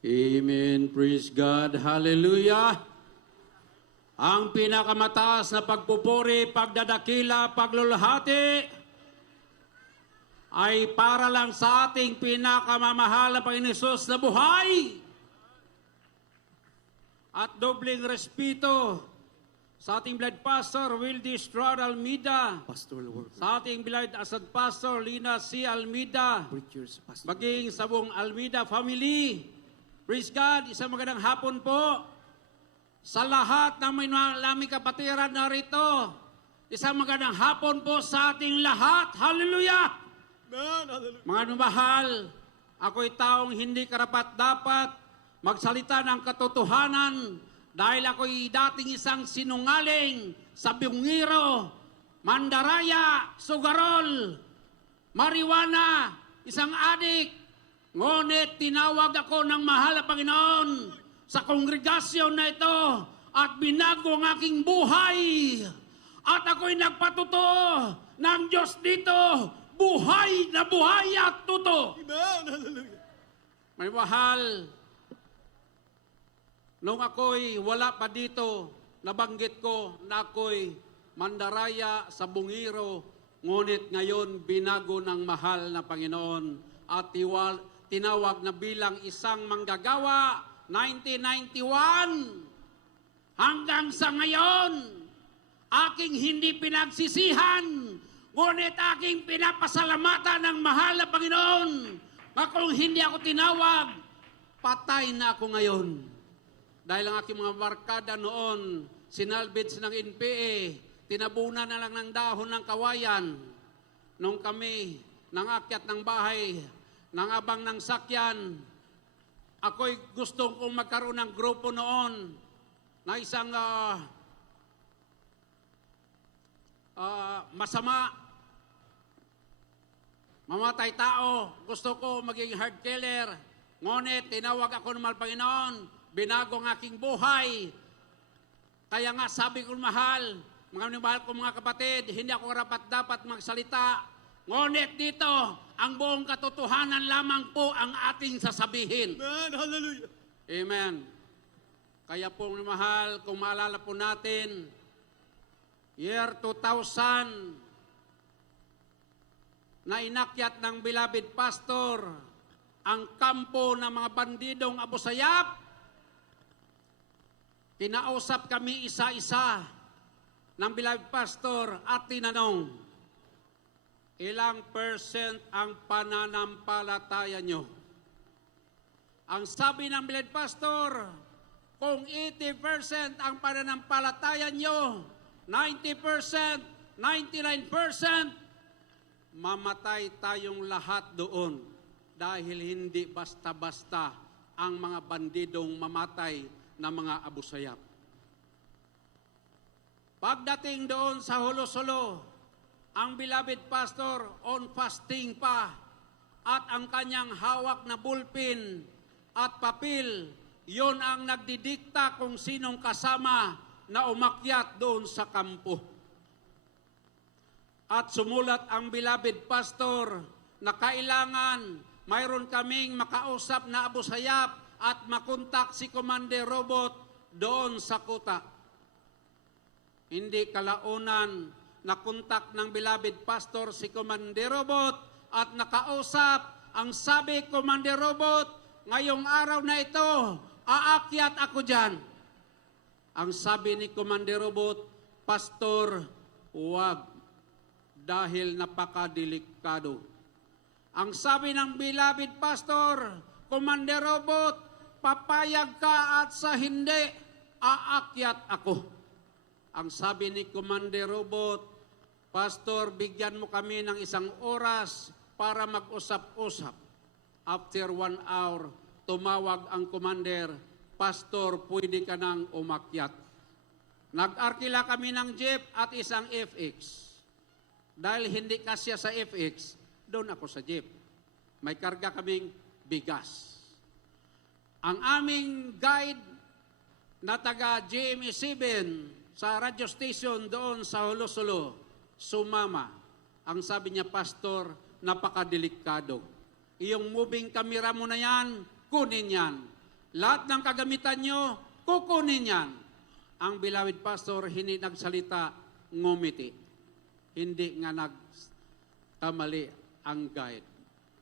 Amen. Praise God. Hallelujah. Ang pinakamataas na pagpupuri, pagdadakila, paglulhati ay para lang sa ating pinakamamahal na Panginoon Hesus na buhay. At dobling respeto sa ating beloved Pastor Wildy Estrada Almeida, Pastoral work. sa ating beloved Asad Pastor Lina C. Almeida, Preachers, pastor. maging sa buong Almeida family. Praise God, isang magandang hapon po sa lahat ng may laming kapatiran na rito. Isang magandang hapon po sa ating lahat. Hallelujah! Mga numahal, ako'y taong hindi karapat-dapat magsalita ng katotohanan dahil ako'y dating isang sinungaling sa bungiro, mandaraya, sugarol, marijuana, isang adik. Ngunit tinawag ako ng mahal na Panginoon sa kongregasyon na ito at binago ang aking buhay. At ako'y nagpatuto ng Diyos dito, buhay na buhay at tuto. May mahal, nung ako'y wala pa dito, nabanggit ko na ako'y mandaraya sa bungiro, ngunit ngayon binago ng mahal na Panginoon at tinawag na bilang isang manggagawa, 1991. Hanggang sa ngayon, aking hindi pinagsisihan, ngunit aking pinapasalamatan ng mahal na Panginoon. Kung hindi ako tinawag, patay na ako ngayon. Dahil ang aking mga barkada noon, sinalvage ng NPA, tinabunan na lang ng dahon ng kawayan. Nung kami nangakyat ng bahay, nang abang ng sakyan, ako'y gustong kong magkaroon ng grupo noon na isang masama, mamatay tao. Gusto ko maging hard killer. Ngunit tinawag ako ng mahal Panginoon, binago ang aking buhay. Kaya nga sabi ko mahal, mga mahal ko mga kapatid, hindi ako rapat-dapat magsalita. Ngunit dito, ang buong katotohanan lamang po ang ating sasabihin. Amen. Hallelujah. Amen. Kaya po mahal, kung maalala po natin, year 2000, na inakyat ng beloved pastor ang kampo ng mga bandidong Abu Sayyaf. Kinausap kami isa-isa ng beloved pastor at tinanong, ilang percent ang pananampalataya nyo? Ang sabi ng beloved pastor, kung 80% ang pananampalataya nyo, 90%, 99%, mamatay tayong lahat doon dahil hindi basta-basta ang mga bandidong mamatay na mga Abu Sayyaf. Pagdating doon sa Hulo-Sulo, ang beloved pastor on fasting pa at ang kanyang hawak na bulpin at papel, yon ang nagdidikta kung sinong kasama na umakyat doon sa kampo. At sumulat ang beloved pastor na kailangan mayroon kaming makausap na Abu Sayyaf at makontak si Commander Robot doon sa kuta. Hindi kalaunan, nakontak ng beloved pastor si Commander Robot at nakausap. Ang sabi, Commander Robot, ngayong araw na ito, aakyat ako dyan. Ang sabi ni Commander Robot, Pastor, huwag, dahil napakadelikado. Ang sabi ng beloved pastor, Commander Robot, papayag ka at sa hindi, aakyat ako. Ang sabi ni Commander Robot, Pastor, bigyan mo kami ng isang oras para mag-usap-usap. After 1 hour, tumawag ang commander, Pastor, pwede ka nang umakyat. Nag-arkila kami ng jeep at isang FX. Dahil hindi kasya sa FX, doon ako sa jeep. May karga kaming bigas. Ang aming guide na taga GMA7 sa radio station doon sa Hulo-Sulo, sumama. Ang sabi niya, Pastor, napakadelikado. Iyong moving camera mo na yan, kunin yan. Lahat ng kagamitan nyo, kukunin yan. Ang beloved pastor, hindi nagsalita, ngumiti. Hindi nga nagkamali ang guide.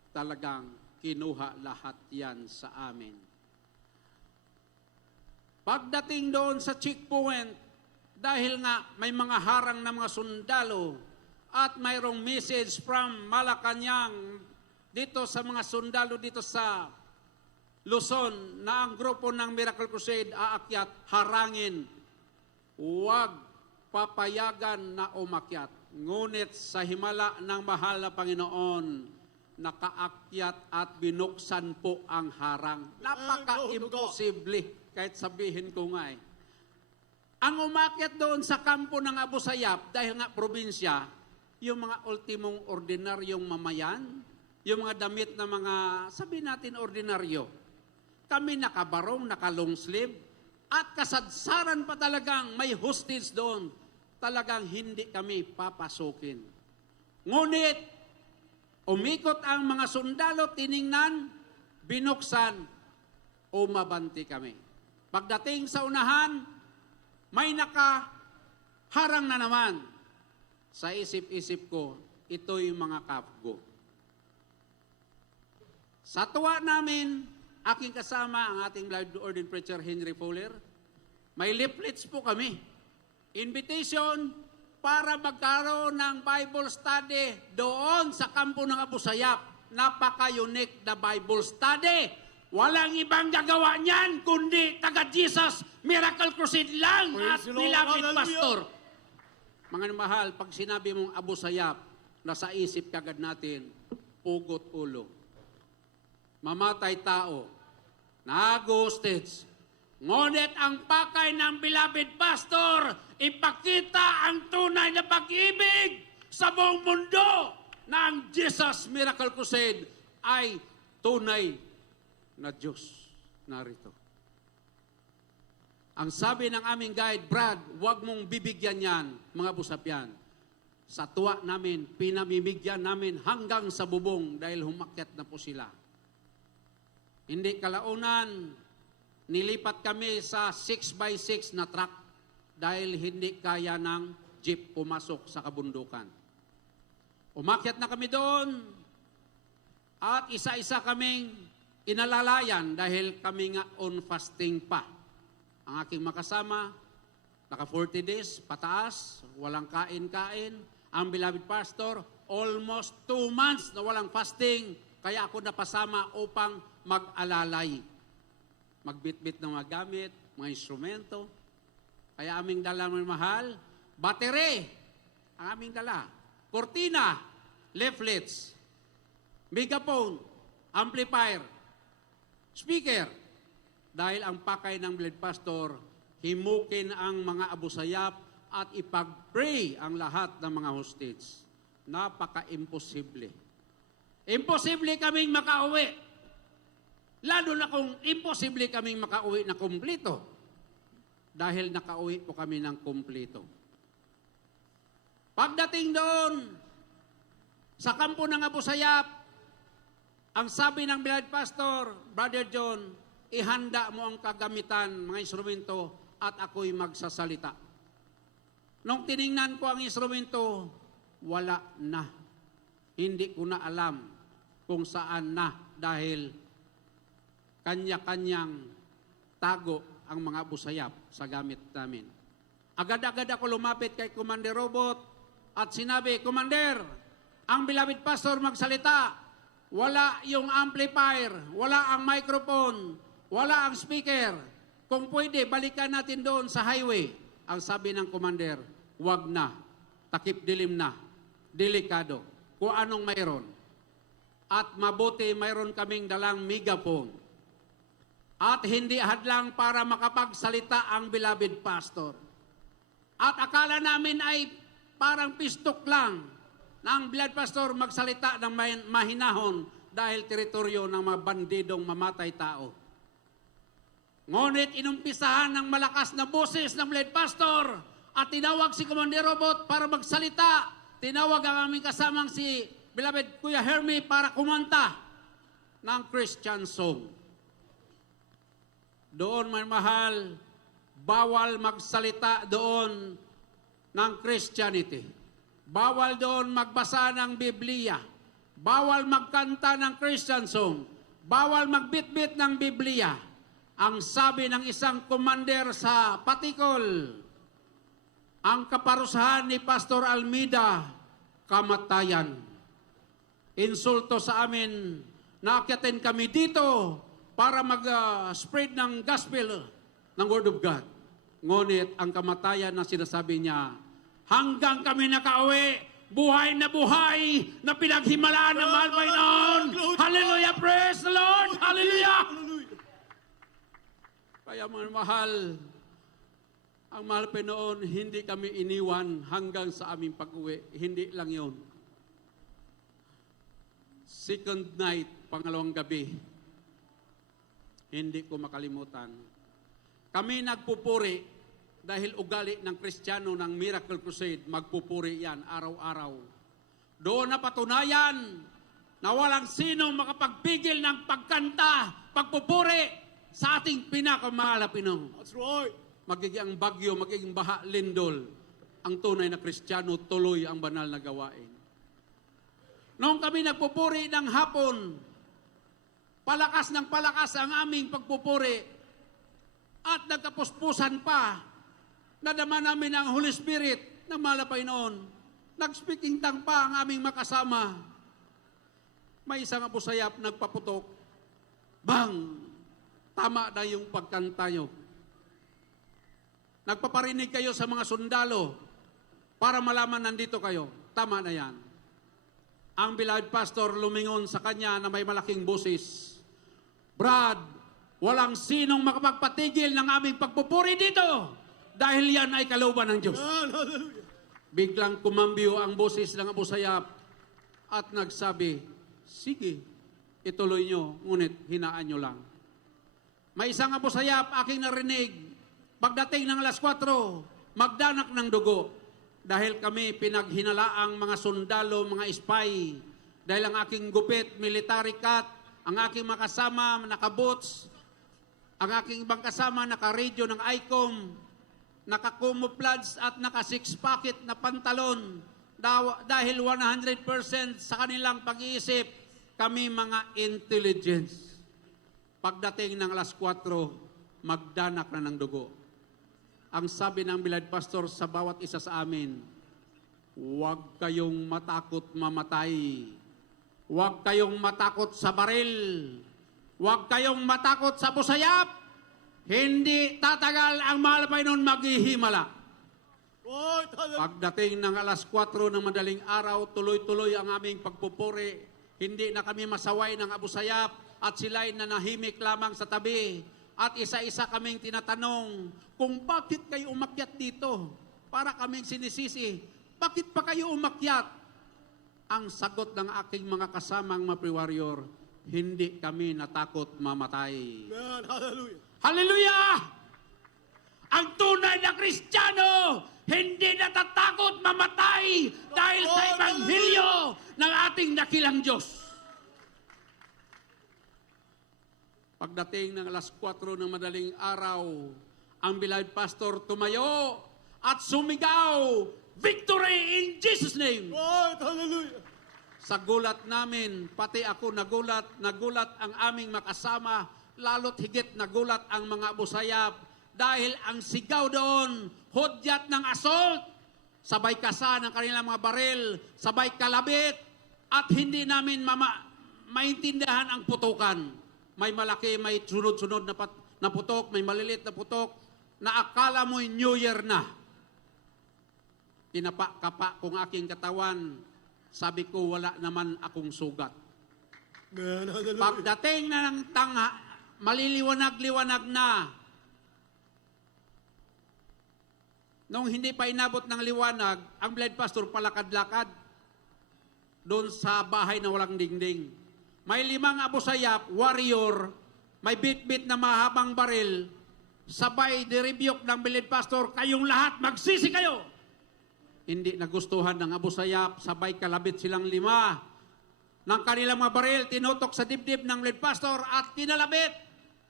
Talagang kinuha lahat yan sa amin. Pagdating doon sa checkpoint, dahil nga may mga harang na mga sundalo at mayroong message from Malacanang dito sa mga sundalo dito sa Luzon na ang grupo ng Miracle Crusade aakyat, harangin, huwag papayagan na umakyat. Ngunit sa himala ng mahal na Panginoon, nakaakyat at binuksan po ang harang. Napaka-imposible, kahit sabihin ko nga eh. Ang umakyat doon sa kampo ng Abu Sayyaf, dahil nga probinsya, yung mga ultimong ordinaryong mamayan, yung mga damit na mga, sabihin natin ordinaryo, kami nakabarong, naka-long sleeve, at kasadsaran pa talagang may hostage doon, talagang hindi kami papasukin. Ngunit, umikot ang mga sundalo, tiningnan, binuksan, umabanti kami. Pagdating sa unahan, may nakaharang na naman. Sa isip-isip ko, ito'y mga kapgo. Sa tuwa namin, aking kasama ang ating Blood Ordained Preacher Henry Fuller, may leaflets po kami. Invitation para magkaroon ng Bible study doon sa kampo ng Abu Sayyaf. Napaka-unique na Bible study. Walang ibang gagawa niyan, kundi taga-Jesus Miracle Crusade lang at beloved pastor. Mga mahal, pag sinabi mong Abu Sayyaf, nasa isip kagad natin, pugot ulo. Mamatay tao, nag-hostage. Ngunit ang pakay ng beloved pastor, ipakita ang tunay na pag-ibig sa buong mundo na ang Jesus Miracle Crusade ay tunay na Diyos narito. Ang sabi ng aming guide, Brad, huwag mong bibigyan yan, mga busapyan. Sa tuwa namin, pinamimigyan namin hanggang sa bubong dahil humakyat na po sila. Hindi kalaunan, nilipat kami sa 6x6 na truck dahil hindi kaya ng jeep pumasok sa kabundukan. Umakyat na kami doon at isa-isa kaming inalalayan dahil kami nga on fasting pa. Ang aking makasama, naka 40 days, pataas, walang kain-kain. Ang beloved pastor, almost 2 months na walang fasting. Kaya ako napasama upang mag-alalay. Magbitbit ng mga gamit, mga instrumento. Kaya aming dala ng mahal, battery, ang aming dala. Cortina, leaflets, megaphone, amplifier, speaker. Dahil ang pakay ng Bled Pastor, himukin ang mga Abu Sayyaf at ipag-pray ang lahat ng mga hostage. Napaka-imposible. Imposible kaming makauwi. Lalo na kung imposible kaming makauwi na kumplito. Dahil nakauwi po kami ng kumplito. Pagdating doon, sa kampo ng Abu Sayyaf, ang sabi ng Bled Pastor, Brother John, ihanda mo ang kagamitan, mga instrumento, at ako'y magsasalita. Nung tiningnan ko ang instrumento, wala na. Hindi ko na alam kung saan na dahil kanya-kanyang tago ang mga Abu Sayyaf sa gamit namin. Agad-agad ako lumapit kay Commander Robot at sinabi, Commander, ang beloved pastor magsalita. Wala yung amplifier, wala ang microphone, wala ang speaker. Kung pwede, balikan natin doon sa highway. Ang sabi ng commander, wag na, takip dilim na, delikado, kung anong mayroon. At mabuti mayroon kaming dalang megaphone. At hindi hadlang para makapagsalita ang beloved pastor. At akala namin ay parang pistok lang na ang beloved pastor magsalita ng mahinahon dahil teritoryo ng mga bandidong mamatay tao. Ngunit inumpisahan ng malakas na boses ng beloved pastor at tinawag si Commander Robot para magsalita. Tinawag ang aming kasamang si beloved Kuya Hermie para kumanta ng Christian song. Doon, may mahal, bawal magsalita doon ng Christianity. Bawal doon magbasa ng Biblia. Bawal magkanta ng Christian song. Bawal magbitbit ng Biblia. Ang sabi ng isang commander sa Patikol, ang kaparusahan ni Pastor Almeida, kamatayan. Insulto sa amin, naakyatin kami dito para mag-spread ng gospel ng Word of God. Ngunit ang kamatayan na sinasabi niya, hanggang kami nakauwi, buhay na pinaghimalaan ng mahal Panginoon. Hallelujah! Praise the Lord! Hallelujah! Kaya mga mahal, ang mahal Panginoon, hindi kami iniwan hanggang sa aming pag-uwi. Hindi lang yon. Second night, pangalawang gabi, hindi ko makalimutan. Kami nagpupuri dahil ugali ng Kristiyano ng Miracle Crusade, magpupuri yan araw-araw. Doon na patunayan na walang sino makapagpigil ng pagkanta, pagpupuri sa ating pinakamahal na Pinoon. That's right. Magiging bagyo, magiging baha, lindol, ang tunay na Kristiyano, tuloy ang banal na gawain. Noong kami nagpupuri ng hapon, palakas ng palakas ang aming pagpupuri at nagkapuspusan pa, nadama namin ang Holy Spirit na malapay noon. Nag-speaking tongue pa ang aming makasama. May isang abusayap nagpaputok. Bang! Tama na yung pagkanta nyo. Nagpaparinig kayo sa mga sundalo para malaman nandito kayo. Tama na yan. Ang beloved pastor lumingon sa kanya na may malaking busis. Brad, walang sinong makapagpatigil ng aming pagpupuri dito dahil yan ay kalooban ng Diyos. Biglang kumambyo ang busis ng abusayap at nagsabi, sige, ituloy nyo, ngunit hinaan nyo lang. May isang abusayap aking narinig, pagdating ng alas 4, magdanak ng dugo. Dahil kami pinaghinalaang mga sundalo, mga spy. Dahil ang aking gupit, military cut, ang aking makasama, naka-boots, ang aking ibang kasama, naka-radio ng ICOM, naka-camouflage at naka-six-pocket na pantalon. Dahil 100% sa kanilang pag-iisip, kami mga intelligence. Pagdating ng alas 4, magdanak na ng dugo. Ang sabi ng beloved pastor sa bawat isa sa amin, huwag kayong matakot mamatay. Huwag kayong matakot sa baril. Huwag kayong matakot sa busayap. Hindi tatagal ang mahal pa nun maghihimala. Pagdating ng alas 4 ng madaling araw, tuloy-tuloy ang aming pagpupuri. Hindi na kami masaway ng abusayap at sila'y nanahimik lamang sa tabi. At isa-isa kaming tinatanong kung bakit kayo umakyat dito. Para kaming sinisisi, bakit pa kayo umakyat? Ang sagot ng aking mga kasamang warrior, hindi kami natakot mamatay. Man, hallelujah. Hallelujah! Ang tunay na Kristiyano, hindi natatakot mamatay dahil sa Ebanghelyo ng ating dakilang Diyos. Pagdating ng alas 4 ng madaling araw, ang beloved pastor tumayo at sumigaw, victory in Jesus' name! Right, hallelujah. Sa gulat namin, pati ako nagulat ang aming makasama, lalo't higit nagulat ang mga abusayap dahil ang sigaw doon, hudyat ng assault, sabay kasa ng kanilang mga baril, sabay kalabit, at hindi namin maintindihan ang putukan. May malaki, may sunod-sunod na putok, may malilit na putok, na akala mo'y New Year na. Tinapa-kapa kong aking katawan, sabi ko wala naman akong sugat. Man, hallelujah. Pagdating na ng tangha, maliliwanag-liwanag na. Nung hindi pa inabot ng liwanag, ang beloved pastor palakad-lakad doon sa bahay na walang dingding. May 5 abusayap, warrior, may bit-bit na mahabang baril, sabay direbuke ng beloved pastor, kayong lahat magsisi kayo. Hindi nagustuhan ng abusayap, sabay kalabit silang 5 ng kanilang mga baril, tinutok sa dibdib ng beloved pastor at kinalabit.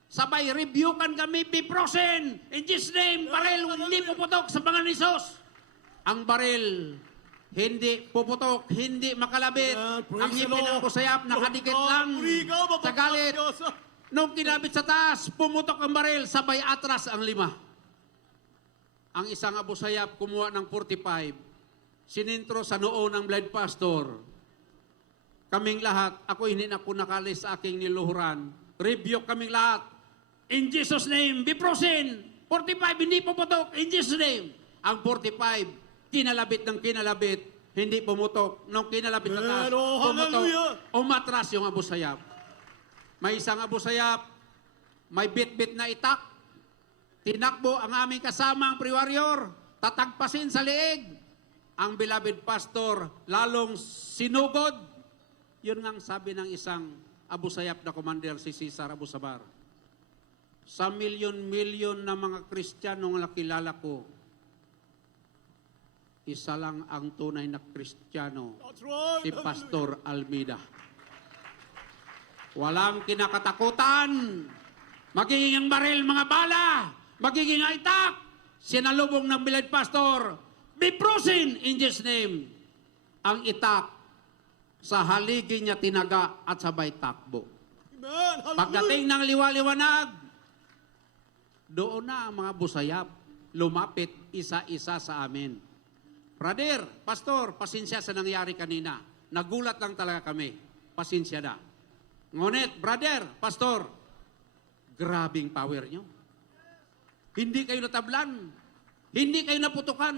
Sabay rebukean kami, be frozen. In Jesus' name, baril hindi puputok sa mga nisos. Ang baril, hindi puputok, hindi makalabit. Praise Ang the ngipin ng Lord. busayap, nakadikit lang. Sa galit, nung kinabit sa taas, pumutok ang baril, sabay atras ang 5. Ang isang abusayap kumuha ng 45, sinintro sa noo ng blind pastor. Kaming lahat, ako hindi na po nakalis sa aking niluhuran. Rebuke kaming lahat. In Jesus' name, be frozen. 45, hindi pumutok. In Jesus' name. Ang 45, kinalabit ng kinalabit, hindi pumutok. Nung kinalabit sa taas, Pero, pumutok. hallelujah! Umatras yung abusayap. May isang abusayap, may bit-bit na itak. Tinakbo ang aming kasamang pre-warrior. Tatagpasin sa liig. Ang beloved pastor, lalong sinugod. Yun nga ang sabi ng isang abusayap na commander, si Cesar Abusabar. Sa milyon-milyon na mga Kristiyanong nakilala ko, isa lang ang tunay na Kristiyano, That's right. si Pastor Almeida. Walang kinakatakutan. Magiging ang baril, mga bala. Magiging ang itak. Sinalubong ng beloved pastor, be frozen in Jesus' name. Ang itak, sa haligi niya tinaga at sabay takbo. Amen. Hallelujah. Pagdating ng liwa-liwanag, doon na ang mga busayap lumapit isa-isa sa amin. Brother, pastor, pasensya sa nangyari kanina. Nagulat lang talaga kami. Pasensya na. Ngunit, brother, pastor, grabing power nyo. Hindi kayo natablan. Hindi kayo naputukan.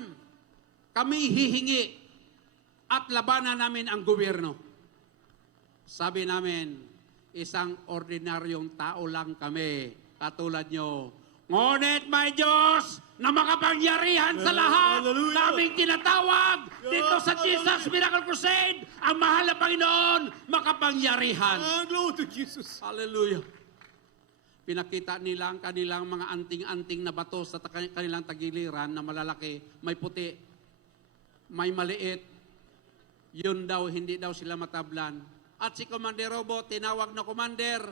Kami hihingi at labanan namin ang gobyerno. Sabi namin, isang ordinaryong tao lang kami, katulad nyo. Ngunit may Diyos na makapangyarihan sa lahat, Hallelujah. naming tinatawag dito sa Jesus Miracle Crusade, ang mahal na Panginoon, makapangyarihan. And glory to Jesus. Hallelujah. Pinakita nila ang kanilang mga anting-anting na bato sa kanilang tagiliran na malalaki, may puti, may maliit. Yun daw, hindi daw sila matablan. At si Commander Robot, tinawag na Commander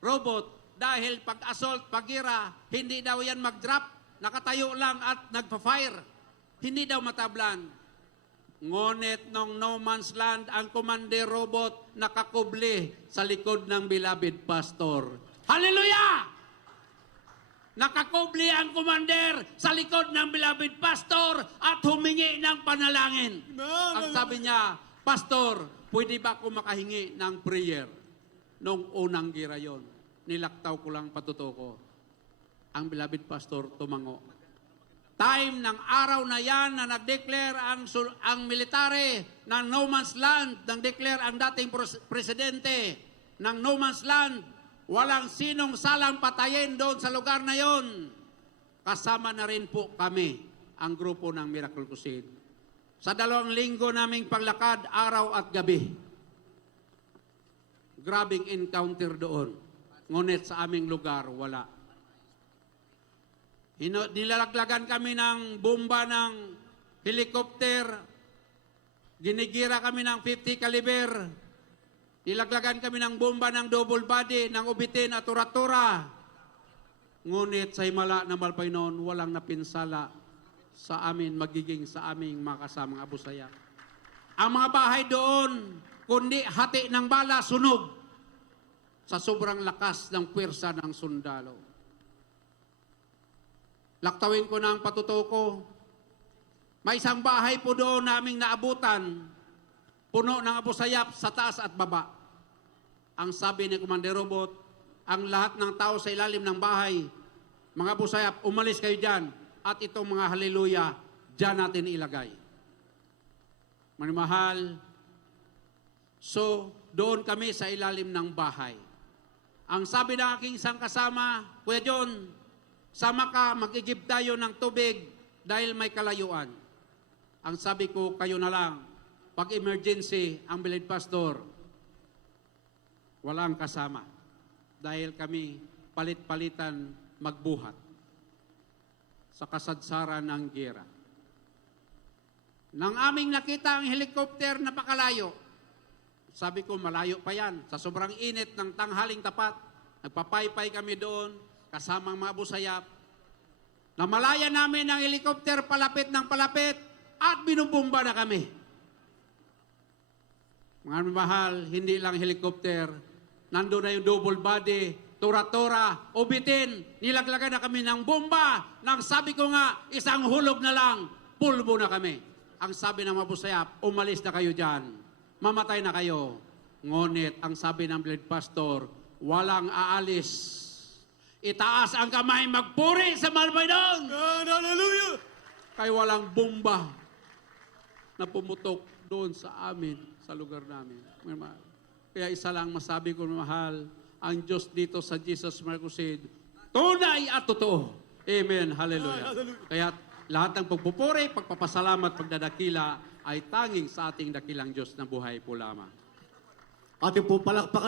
Robot, dahil pag-assault, pag-gira, hindi daw yan mag-drop, nakatayo lang at nagpa-fire. Hindi daw matablan. Ngunit nung no man's land, ang Commander Robot nakakubli sa likod ng beloved pastor. Hallelujah! Nakakubli ang Commander sa likod ng beloved pastor at humingi ng panalangin. Amen. Ang sabi niya, Pastor, pwede ba ako makahingi ng prayer? Nung unang gira yon, nilaktaw ko lang patuto ko. Ang beloved pastor tumango. Time ng araw na yan na nag-declare ang military ng no man's land, nag-declare ang dating presidente ng no man's land, walang sinong salang patayin doon sa lugar na yon. Kasama na rin po kami, ang grupo ng Miracle Crusade. Sa 2 linggo naming paglakad, araw at gabi. Grabing encounter doon. Ngunit sa aming lugar, wala. Nilalaglagan kami ng bomba ng helicopter. Ginigira kami ng 50 caliber. Nilaglagan kami ng bomba ng double body, ng ubitin at tura-tura. Ngunit sa himala ng Malpainon, walang napinsala sa amin, magiging sa aming mga kasamang abusaya. Ang mga bahay doon, kundi hati ng bala, sunog sa sobrang lakas ng puwersa ng sundalo. Laktawin ko na ang patuto ko. May isang bahay po doon naming naabutan, puno ng abusayap sa taas at baba. Ang sabi ni Commander Robot, ang lahat ng tao sa ilalim ng bahay, mga abusayap, umalis kayo dyan, at itong mga haleluya, dyan natin ilagay. Manimahal, so doon kami sa ilalim ng bahay. Ang sabi ng aking isang kasama, Kuya John, sama ka, mag-igib tayo ng tubig dahil may kalayuan. Ang sabi ko, kayo na lang. Pag emergency, ang beloved pastor, walang kasama. Dahil kami palit-palitan magbuhat sa kasadsaran ng gera. Nang aming nakita ang helicopter na pakalayo, sabi ko, malayo pa yan. Sa sobrang init ng tanghaling tapat, Nagpapaypay kami doon, kasamang mga busayap. Namalaya namin ang helicopter palapit ng palapit at binubumba na kami. Mga mahal, hindi lang helicopter, nandun na yung double body, tora-tora, ubitin, nilaglagan na kami ng bomba, nang sabi ko nga, isang hulog na lang, pulbo na kami. Ang sabi ng mga busayap, umalis na kayo dyan, mamatay na kayo. Ngunit, ang sabi ng lead pastor, walang aalis. Itaas ang kamay, magpuri sa Malbaydong! Amen. Hallelujah. Kaya walang bomba na pumutok doon sa amin, sa lugar namin. Kaya isa lang masabi ko, mahal, ang Diyos dito sa Jesus Marcosid, tunay at totoo. Amen. Hallelujah. Kaya lahat ng pagpupuri, pagpapasalamat, pagdadakila ay tanging sa ating dakilang Diyos na buhay po lamang. Ating po palakpakan